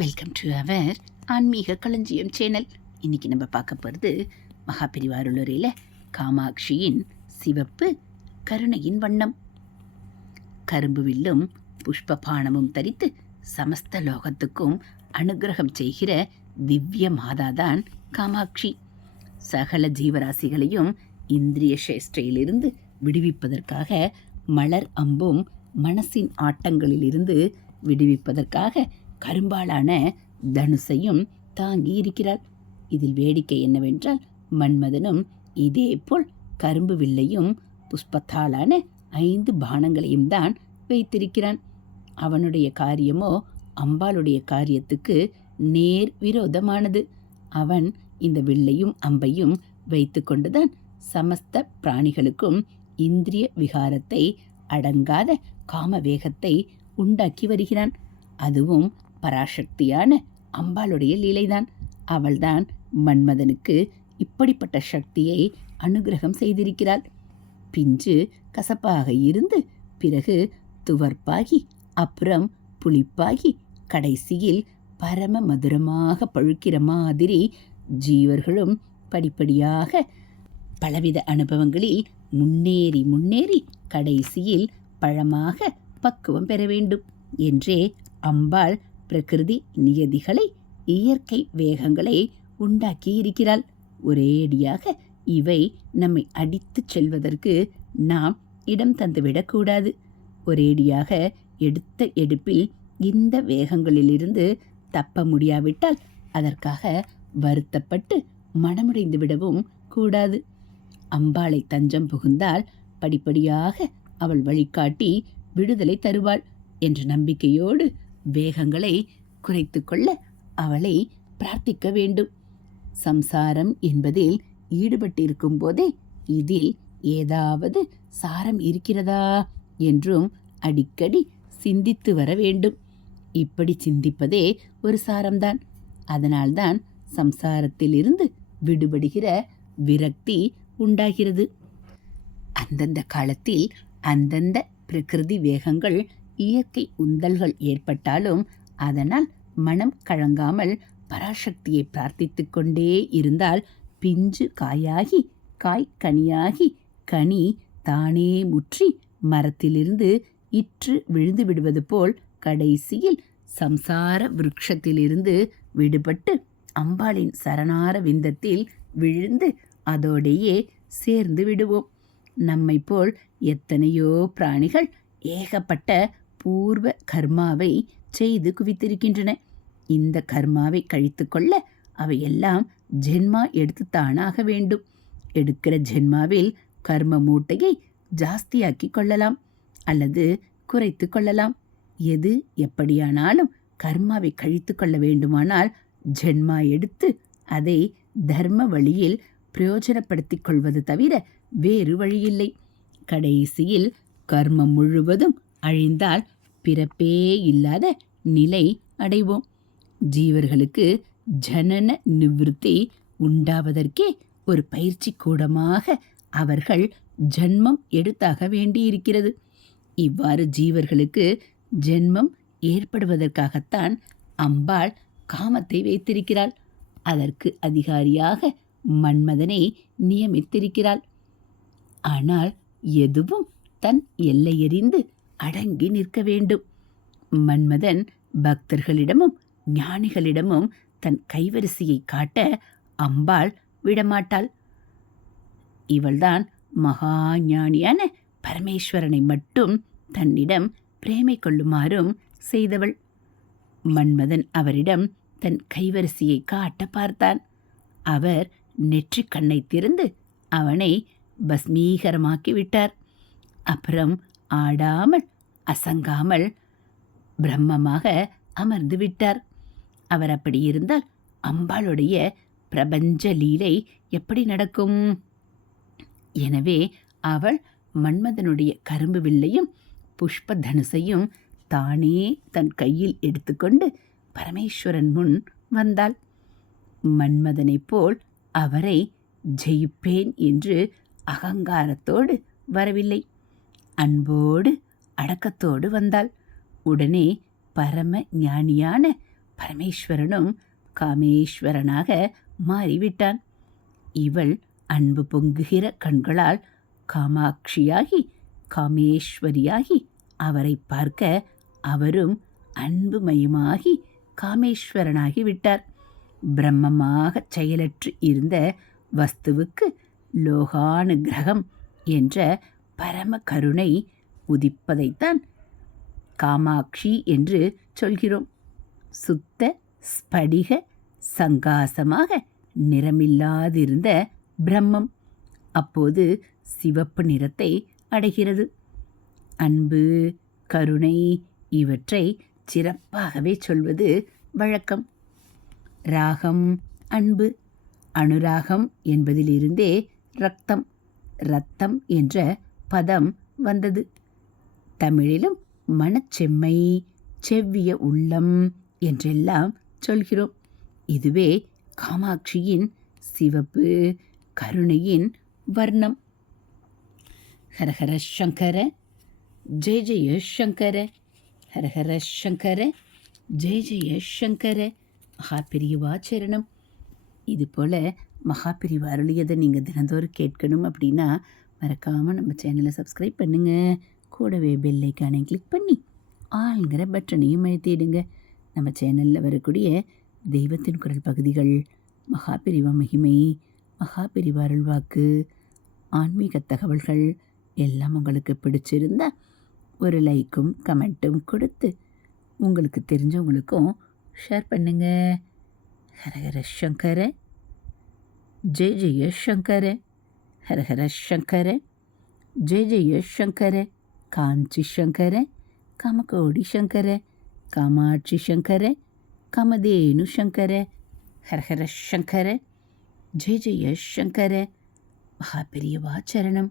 Welcome to our ஆன்மீக களஞ்சியம் channel இன்னைக்கு நம்ம பார்க்க போகிறது மகாபெரிவாருளரையில் காமாட்சியின் சிவப்பு கருணையின் வண்ணம். கரும்பு வில்லும் புஷ்ப பானமும் தரித்து சமஸ்த லோகத்துக்கும் அனுக்கிரகம் செய்கிற திவ்ய மாதாதான் காமாட்சி. சகல ஜீவராசிகளையும் இந்திரிய சேஷ்டையிலிருந்து விடுவிப்பதற்காக மலர் அம்பும் மனசின் ஆட்டங்களிலிருந்து விடுவிப்பதற்காக கரும்பாலான தனுசையும் தாங்கி இருக்கிறாள். இதில் வேடிக்கை என்னவென்றால் மன்மதனும் இதேபோல் கரும்பு வில்லையும் புஷ்பத்தாலான ஐந்து பானங்களையும் தான் வைத்திருக்கிறான். அவனுடைய காரியமோ அம்பாளுடைய காரியத்துக்கு நேர் விரோதமானது. அவன் இந்த வில்லையும் அம்பையும் வைத்துக்கொண்டுதான் சமஸ்த பிராணிகளுக்கும் இந்திரிய விகாரத்தை அடங்காத காம வேகத்தை உண்டாக்கி வருகிறான். அதுவும் பராசக்தியான அம்பாளுடைய லீலைதான். அவள்தான் மன்மதனுக்கு இப்படிப்பட்ட சக்தியை அனுகிரகம் செய்திருக்கிறாள். பிஞ்சு கசப்பாக இருந்து பிறகு துவர்ப்பாகி அப்புறம் புளிப்பாகி கடைசியில் பரம மதுரமாக பழுக்கிற மாதிரி ஜீவர்களும் படிப்படியாக பலவித அனுபவங்களில் முன்னேறி முன்னேறி கடைசியில் பழமாக பக்குவம் பெற வேண்டும் என்றே அம்பாள் பிரகிருதி நியதிகளை இயற்கை வேகங்களை உண்டாக்கி இருக்கிறாள் ஒரேடியாக இவை நம்மை அடித்துச் செல்வதற்கு நாம் இடம் தந்துவிடக்கூடாது. ஒரேடியாக எடுத்த எடுப்பில் இந்த வேகங்களிலிருந்து தப்ப முடியாவிட்டால் அதற்காக வருத்தப்பட்டு மனமுடைந்து விடவும் கூடாது. அம்பாளை தஞ்சம் புகுந்தால் படிப்படியாக அவள் வழிகாட்டி விடுதலை தருவாள் என்ற நம்பிக்கையோடு வேகங்களை குறைத்து கொள்ள அவளை பிரார்த்திக்க வேண்டும். சம்சாரம் என்பதில் ஈடுபட்டிருக்கும் போதே இதில் ஏதாவது சாரம் இருக்கிறதா என்றும் அடிக்கடி சிந்தித்து வர வேண்டும். இப்படி சிந்திப்பதே ஒரு சாரம்தான். அதனால்தான் சம்சாரத்திலிருந்து விடுபடுகிற விரக்தி உண்டாகிறது. அந்தந்த காலத்தில் அந்தந்த பிரகிருதி வேகங்கள் இயற்கை உந்தல்கள் ஏற்பட்டாலும் அதனால் மனம் கழங்காமல் பராசக்தியை பிரார்த்தித்து கொண்டே இருந்தால் பிஞ்சு காயாகி காய் கனியாகி கனி தானே முற்றி மரத்திலிருந்து இற்று விழுந்து விடுவது போல் கடைசியில் சம்சார விருட்சத்திலிருந்து விடுபட்டு அம்பாளின் சரணார விந்தத்தில் விழுந்து அதோடையே சேர்ந்து விடுவோம். நம்மை போல் எத்தனையோ பிராணிகள் ஏகப்பட்ட பூர்வ கர்மாவை செய்து குவித்திருக்கின்றன. இந்த கர்மாவை கழித்து கொள்ள அவையெல்லாம் ஜென்மா எடுத்து தானாக வேண்டும். எடுக்கிற ஜென்மாவில் கர்ம மூட்டையை ஜாஸ்தியாக்கி கொள்ளலாம் அல்லது குறைத்து கொள்ளலாம். எது எப்படியானாலும் கர்மாவை கழித்து கொள்ள வேண்டுமானால் ஜென்மா எடுத்து அதை தர்ம வழியில் பிரயோஜனப்படுத்திக் கொள்வது தவிர வேறு வழியில்லை. கடைசியில் கர்மம் முழுவதும் அழிந்தால் பிறப்பே இல்லாத நிலை அடைவோம். ஜீவர்களுக்கு ஜனன நிவிருத்தி உண்டாவதற்கே ஒரு பயிற்சி கூடமாக அவர்கள் ஜன்மம் எடுத்தாக வேண்டியிருக்கிறது. இவ்வாறு ஜீவர்களுக்கு ஜென்மம் ஏற்படுவதற்காகத்தான் அம்பாள் காமத்தை வைத்திருக்கிறாள். அதற்கு அதிகாரியாக மன்மதனை நியமித்திருக்கிறாள். ஆனால் எதுவும் தன் எல்லையறிந்து அடங்கி நிற்க வேண்டும். மன்மதன் பக்தர்களிடமும் ஞானிகளிடமும் தன் கைவரிசையை காட்ட அம்பாள் விடமாட்டாள். இவள்தான் மகா ஞானியான பரமேஸ்வரனை மட்டும் தன்னிடம் பிரேமை கொள்ளுமாறும் செய்தவள். மன்மதன் அவரிடம் தன் கைவரிசையை காட்ட பார்த்தான். அவர் நெற்றிக் கண்ணை திறந்து அவனை பஸ்மீகரமாக்கி விட்டார். அப்புறம் ஆடாமல் அசங்காமல் பிரம்மமாக அமர்ந்து விட்டார். அவர் அப்படி இருந்தால் அம்பாளுடைய பிரபஞ்ச லீலை எப்படி நடக்கும்? எனவே அவள் மன்மதனுடைய கரும்பு வில்லையும் புஷ்ப தனுசையும் தானே தன் கையில் எடுத்துக்கொண்டு பரமேஸ்வரன் முன் வந்தாள். மன்மதனைப் போல் அவரை ஜெயிப்பேன் என்று அகங்காரத்தோடு வரவில்லை. அன்போடு அடக்கத்தோடு வந்தாள். உடனே பரம ஞானியான பரமேஸ்வரனும் காமேஸ்வரனாக மாறிவிட்டான். இவள் அன்பு பொங்குகிற கண்களால் காமாட்சியாகி காமேஸ்வரியாகி அவரை பார்க்க அவரும் அன்புமயமாகி காமேஸ்வரனாகி விட்டார். பிரம்மமாகச் செயலற்று இருந்த வஸ்துவுக்கு லோகானுகிரகம் என்ற பரம கருணை உதிப்பதைத்தான் காமாட்சி என்று சொல்கிறோம். சுத்த ஸ்படிக சங்காசமாக நிறமில்லாதிருந்த பிரம்மம் அப்போது சிவப்பு நிறத்தை அடைகிறது. அன்பு கருணை இவற்றை சிறப்பாகவே சொல்வது வழக்கம். ராகம் அன்பு அனுராகம் என்பதிலிருந்தே ரத்தம் ரத்தம் என்ற பதம் வந்தது. தமிழிலும் மனச்செம்மை செவ்விய உள்ளம் என்றெல்லாம் சொல்கிறோம். இதுவே காமாட்சியின் சிவப்பு கருணையின் வர்ணம். ஹரஹர சங்கர ஜெய ஜெய சங்கர ஹரஹர சங்கர ஜெய ஜெய சங்கர மகாபிரிவா சரணம். இது போல் மகாபிரிவா அருளியதை நீங்கள் தினந்தோறும் கேட்கணும் அப்படின்னா மறக்காமல் நம்ம சேனலை சப்ஸ்கிரைப் பண்ணுங்கள் கூடவே பெல் ஐக்கானை கிளிக் பண்ணி ஆளுங்கிற பட்டனையும் அழுத்திடுங்க. நம்ம சேனலில் வரக்கூடிய தெய்வத்தின் குரல் பகுதிகள் மகாபிரிவா மகிமை மகாபிரிவா அருள்வாக்கு ஆன்மீக தகவல்கள் எல்லாம் உங்களுக்கு பிடிச்சிருந்தா ஒரு லைக்கும் கமெண்ட்டும் கொடுத்து உங்களுக்கு தெரிஞ்சவங்களுக்கும் ஷேர் பண்ணுங்க. ஹரஹர சங்கர ஜெய ஜெய சங்கர ஹரஹர சங்கர ஜெய ஜெய சங்கர. காஞ்சி சங்கர கமகோடி சங்கர காமாட்சி சங்கர கமதேனு சங்கர ஹரஹர சங்கர ஜெய ஜெய சங்கர மகாபெரியவா சரணம்.